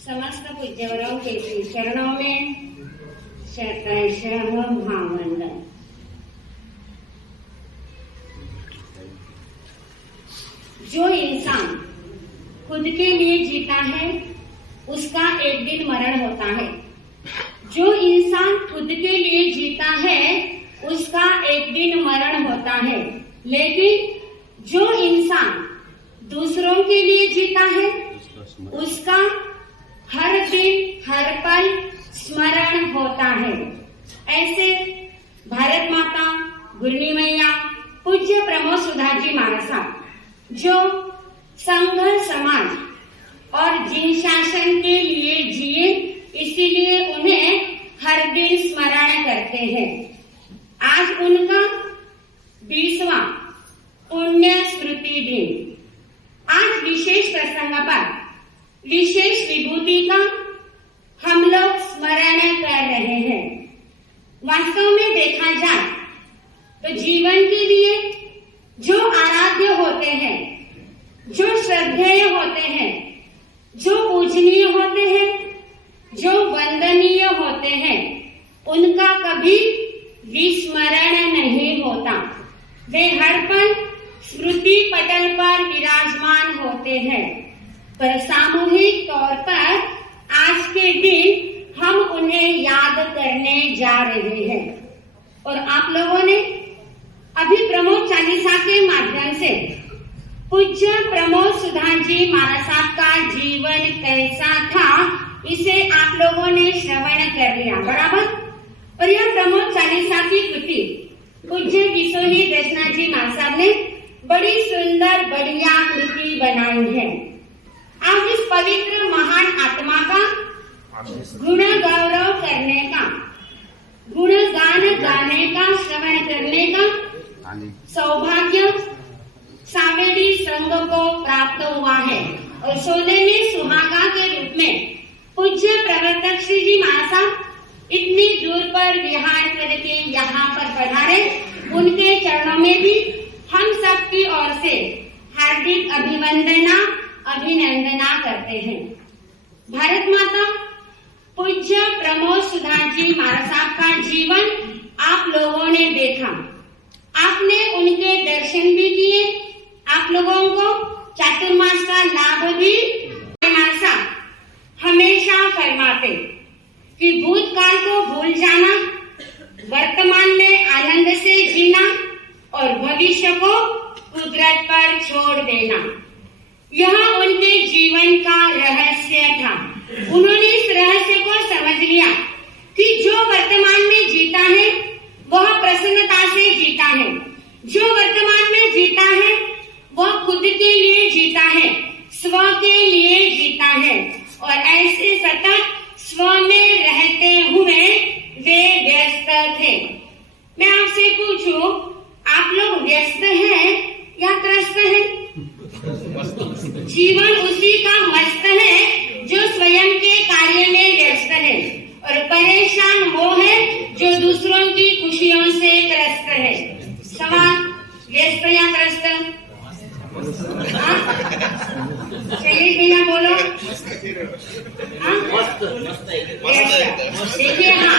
समस्त पूज्यवरों के श्री चरणों में शतशः भावंदन। जो इंसान खुद के लिए जीता है उसका एक दिन मरण होता है। जो इंसान खुद के लिए जीता है उसका एक दिन मरण होता है। लेकिन जो इंसान दूसरों के लिए जीता है उसका हर दिन हर पल स्मरण होता है। ऐसे भारत माता गुरनी मैया पूज्य प्रमोद सुधा जी महाराज साहब जो संघ समाज और जिन शासन के लिए जिए, इसीलिए उन्हें हर दिन स्मरण करते हैं। आज उनका 20वां पुण्य स्मृति दिन। आज विशेष प्रसंग पर विशेष विभूति का हम लोग स्मरण कर रहे हैं। वास्तव में देखा जाए तो जीवन के लिए जो आराध्य होते हैं, जो श्रद्धेय होते हैं, जो पूजनीय होते हैं, जो वंदनीय होते हैं, उनका कभी विस्मरण नहीं होता। वे हर पल स्मृति पटल पर विराजमान होते हैं। पर सामूहिक तौर पर आज के दिन हम उन्हें याद करने जा रहे हैं। और आप लोगों ने अभी प्रमोद चालीसा के माध्यम से पूज्य प्रमोद सुधा जी महाराज साहब का जीवन कैसा था, इसे आप लोगों ने श्रवण कर लिया, बराबर। और यह प्रमोद चालीसा की कृति पूज्य बिसोही दर्शना जी महाराज साहब ने बड़ी सुंदर बढ़िया कृति बनाई है। आज इस पवित्र महान आत्मा का गुण गौरव करने का, गुणगान गाने का, श्रवण करने का सौभाग्य सावेरी संघ को प्राप्त हुआ है। और सोने में सुहागा के रूप में पूज्य प्रवर्तक श्री जी महाराज साहब इतनी दूर पर विहार करके यहाँ पर पधारे, उनके चरणों में भी हम सबकी ओर से हार्दिक अभिनंदना करते हैं। भारत माता पूज्य प्रमोद सुधा जी महाराज साहब का जीवन आप लोगों ने देखा, आपने उनके दर्शन भी किए, आप लोगों को चातुर्मास का लाभ भी। महाराज साहब हमेशा फरमाते कि भूतकाल को भूल जाना, वर्तमान में आनंद से जीना और भविष्य को कुदरत पर छोड़ देना, यह उनके जीवन का रहस्य था। उन्होंने इस रहस्य को समझ लिया कि जो वर्तमान में जीता है वह प्रसन्नता से जीता है, जो वर्तमान में जीता है वह खुद के लिए जीता है, स्व के लिए जीता है। और ऐसे सतत स्व में रहते हुए वे व्यस्त थे। मैं आपसे पूछूं, आप लोग व्यस्त हैं या त्रस्त हैं? जीवन उसी का मस्त है जो स्वयं के कार्य में व्यस्त है, और परेशान वो है जो दूसरों की खुशियों से त्रस्त है। सवाल, व्यस्त या त्रस्त? चलिए बिना बोलो। देखिए, हाँ,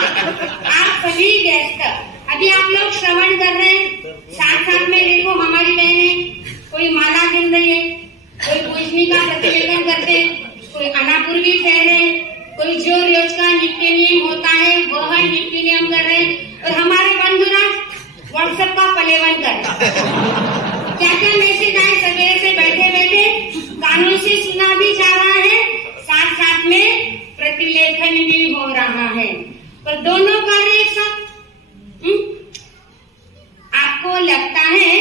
आप सभी व्यस्त। अभी आप लोग श्रवण कर रहे हैं, साथ साथ में देखो हमारी बहनें कोई माला गिन रही है, कोई पूजनी का प्रतिलेखन करते हैं, कोई अनापूर्वी कह रहे हैं, कोई जो रोज का नित्य नियम होता है वह नित्य नियम कर रहे हैं, और हमारे बंधुराज व्हाट्सएप का पलेवन कर रहे हैं। क्या क्या मैसेज आए, सवेरे से बैठे बैठे कानों से सुना भी जा रहा है, साथ साथ में प्रतिलेखन भी हो रहा है। पर दोनों कार्य एक साथ। आपको लगता है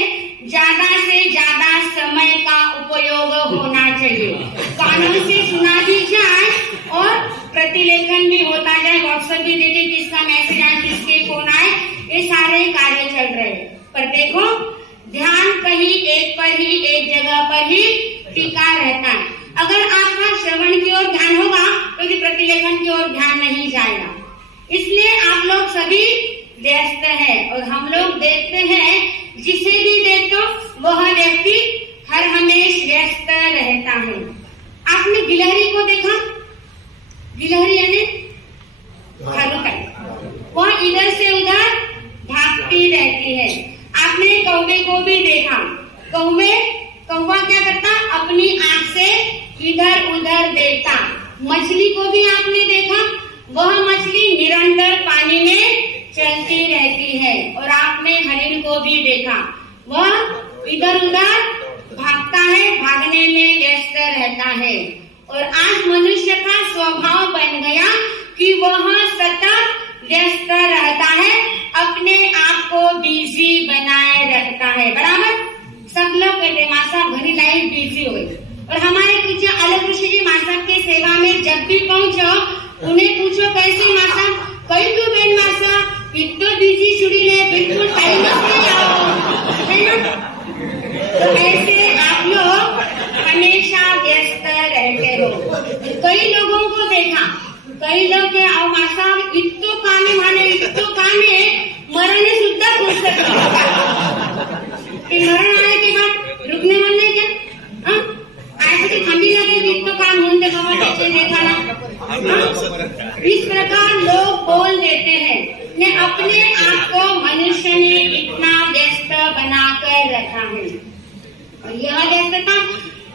ज्यादा से ज्यादा समय का उपयोग होना चाहिए, कानों से सुना भी जाए और प्रतिलेखन भी होता जाए, व्हाट्सएप भी देखे किसका मैसेज आए, किसके फोन आए, ये सारे कार्य चल रहे हैं। पर देखो, ध्यान कहीं एक पर ही, एक जगह पर ही टिका रहता है। अगर आपका श्रवण की ओर ध्यान होगा तो प्रतिलेखन की ओर ध्यान नहीं जाएगा। इसलिए आप लोग सभी व्यस्त है, और हम लोग देखते हैं जिसे भी देखो वह व्यक्ति हर हमेश व्यस्त रहता है। आपने गिलहरी को देखा? गिलहरी यानी भालूकाई, वह इधर से उधर भागती रहती है। आपने कौवे को भी देखा, कौवा क्या करता, अपनी आंख से इधर उधर देखता। मछली को भी आपने देखा, वह मछली निरंतर पानी में चलती रहती है। और आपने हरिण को भी देखा, वह इधर उधर भागता है, भागने में व्यस्त रहता है। और आज मनुष्य का स्वभाव बन गया कि वह सतत व्यस्त रहता है, अपने आप को बिजी बनाए रखता है। बराबर, सब लोग कहते माँ साहब घनी लाइफ बिजी हो गई। और हमारे पूज्य अलग ऋषि जी माँ साहब के सेवा में जब भी पहुंचो, उन्हें पूछो कैसी माँ साहब, कई क्यों बहन माँ साहब इतना बिजी छुड़ी ले, बिल्कुल टाइम से आओ, है ना। तो ऐसे आप लोग हमेशा व्यस्त रहते हो। कई लोगों को देखा, कई लोग आओ माँ साहब इतो काम है, माने इतो काम है, मरने सुद्धा फुर्सत नहीं। मरण आने के बाद रुकने मन नहीं क्या, ऐसे ठंडी लगेगी इतो काम होने बाबा कैसे देखा ना। इस प्रकार लोग बोल देते हैं ने अपने आप को मनुष्य ने इतना व्यस्त बनाकर रखा है। और यह व्यस्तता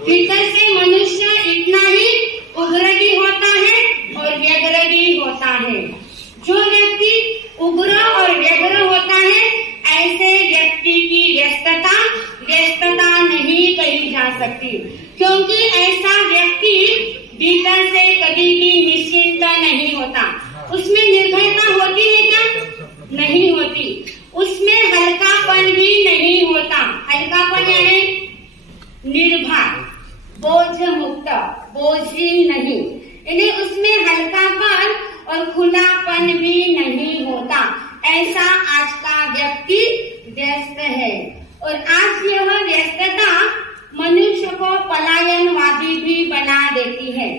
भीतर से मनुष्य इतना ही उग्र भी होता है और व्यग्र भी होता है। जो व्यक्ति उग्र और व्यग्र होता है, ऐसे व्यक्ति की व्यस्तता नहीं कही जा सकती, क्योंकि ऐसा व्यक्ति भीतर से कभी भी निश्चिंत नहीं होता। उसमें निर्भयता होती है क्या? नहीं होती। उसमें हल्कापन भी नहीं होता। हल्कापन यानी निर्भय, बोझ मुक्त, बोझिल नहीं, यानी उसमें हल्कापन और खुलापन भी नहीं होता। ऐसा आज का व्यक्ति व्यस्त है। और आज यह व्यस्तता मनुष्य को पलायनवादी भी बना देती है।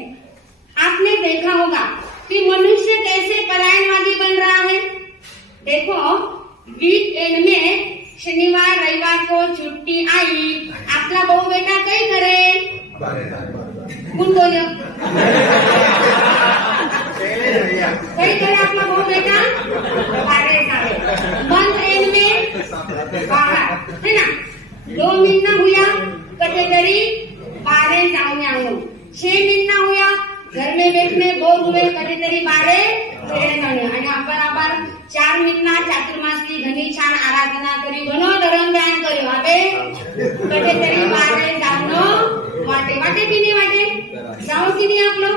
आपने देखा होगा कि मनुष्य कैसे पलायनवादी बन रहा है। देखो, वीकेंड में शनिवार रविवार को छुट्टी आई, आपला बहु बेटा कई करे, कौन बोलो कई करे आपला बहु बेटा बारे जावे। मंथ एंड में बाहर, है ना, 2 महीना हुआ कटे तरी बारे जाऊंगे आऊं, 6 महीना हुआ घर में बैठने बोर हुए कटे तरी बारे जाऊंगे। आणि आपण 4 महीना चातुर्मासी घनी छान आराधना करी, घणो धर्म ध्यान कर्यो, आपे कटे तरी बारे जावनो वाटे की नहीं वाटे, जाओ की नहीं आप लोग।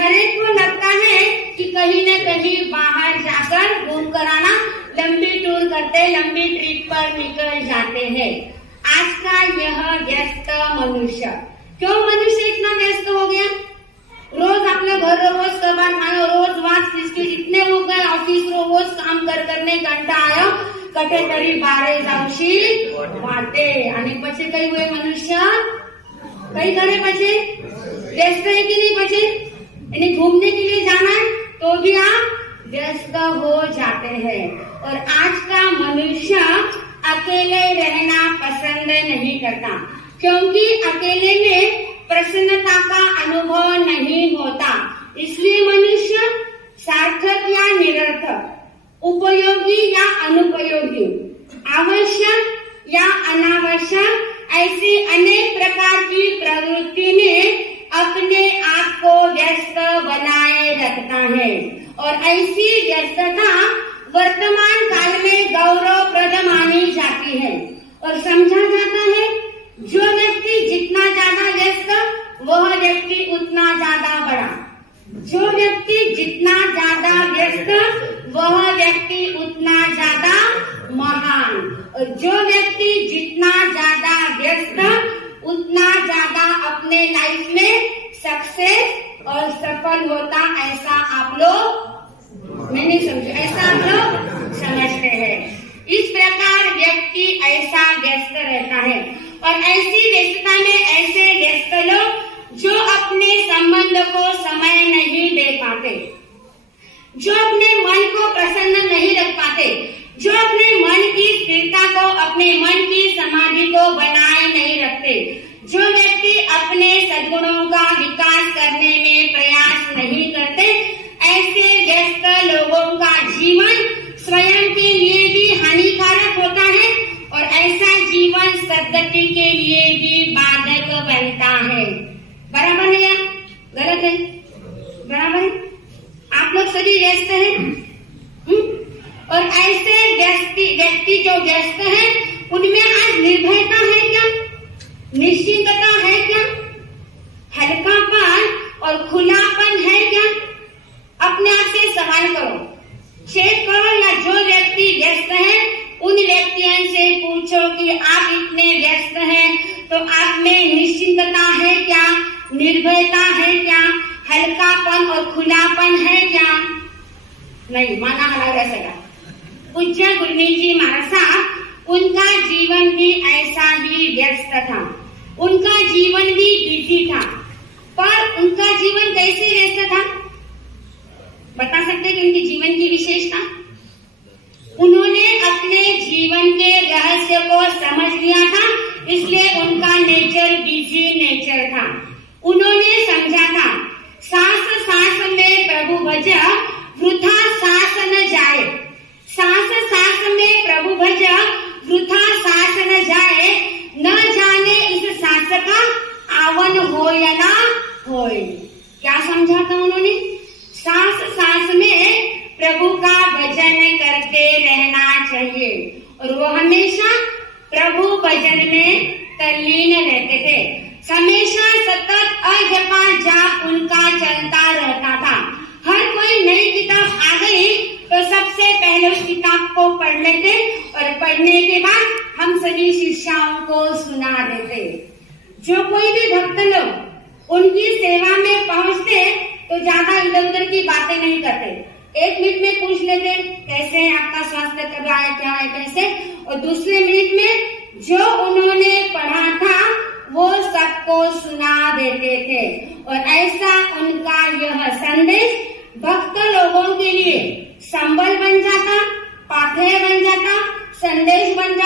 हर एक को लगता है कि कहीं न कहीं बाहर जाकर घूम कर आना, लंबी टूर करते, लंबी ट्रिप पर निकल जाते हैं। आज का यह व्यस्त मनुष्य, क्यों मनुष्य इतना व्यस्त हो गया? रोज अपने घर रोज करवा खाओ, रोज वाच किसके जितने हो गए, ऑफिस रोज काम करने घंटा आयो, कटे तरी बारे जाऊशी वाटे। आणि पछे कई हुए मनुष्य कई करे, पछे व्यस्त है कि नहीं, पछे यानी घूमने के लिए जाना है तो भी आप व्यस्त हो जाते हैं। और आज का मनुष्य अकेले रहना पसंद नहीं करता, क्योंकि अकेले में प्रसन्नता का अनुभव नहीं होता। इसलिए मनुष्य सार्थक या निरर्थक, उपयोगी या अनुपयोगी, आवश्यक या अनावश्यक, ऐसी अनेक प्रकार की प्रवृत्ति में अपने आप को व्यस्त बनाए रखता है। और ऐसी व्यस्तता वर्तमान काल में गौरवप्रद मानी जाती है और समझा जाता है। जो व्यक्ति जितना ज्यादा व्यस्त, वह व्यक्ति उतना ज्यादा बड़ा। जो व्यक्ति जितना ज्यादा व्यस्त, वह व्यक्ति उतना ज्यादा महान। और जो व्यक्ति जितना ज्यादा व्यस्त, उतना ज्यादा अपने लाइफ में सक्सेस और सफल होता। ऐसा आप लोग मैंने समझा, ऐसा आप लोग समझते हैं। इस प्रकार व्यक्ति ऐसा व्यस्त रहता है। और ऐसी व्यस्तता में ऐसे व्यस्त लोग जो अपने संबंध को समय नहीं दे पाते, जो अपने मन को प्रसन्न नहीं रख पाते, जो अपने मन की स्थिरता को, अपने मन की समाधि को बनाए नहीं रखते, जो व्यक्ति अपने सद्गुणों का विकास करने में प्रयास नहीं करते, निर्भयता है क्या, हल्कापन और खुलापन है क्या? नहीं, माना अलग ऐसा। पूज्य गुरमीत जी महाराज साहब, उनका जीवन भी ऐसा ही व्यस्त था, उनका जीवन भी बिजी था। पर उनका जीवन कैसे व्यस्त था, बता सकते कि उनके जीवन की विशेषता? उन्होंने अपने जीवन के रहस्य को समझ लिया था, इसलिए उनका नेचर बिजी नेचर था। उन्होंने समझा था सांस सांस में प्रभु भज, वृथा सांस न जाए। सांस सांस में प्रभु भज, वृथा सांस न जाए। न जाने इस सांस का आवन हो या ना होए। क्या समझा था उन्होंने? सांस सांस में प्रभु का भजन करते रहना चाहिए, और वो हमेशा प्रभु भजन में तल्लीन रहते थे। हमेशा सतत अजपा जाप उनका चलता रहता था। हर कोई नई किताब आ गई तो सबसे पहले उस किताब को पढ़ लेते, और पढ़ने के बाद हम सभी शिष्याओं को सुना देते। जो कोई भी भक्त लोग उनकी सेवा में पहुंचते तो ज्यादा इधर उधर की बातें नहीं करते, 1 मिनट में पूछ लेते कैसे है आपका स्वास्थ्य, कब आया, क्या है, कैसे, और दूसरे मिनट में जो उन्होंने पढ़ा था वो सबको सुना देते थे। और ऐसा उनका यह संदेश भक्त लोगों के लिए संबल बन जाता, पाथेय बन जाता, संदेश बन जाता।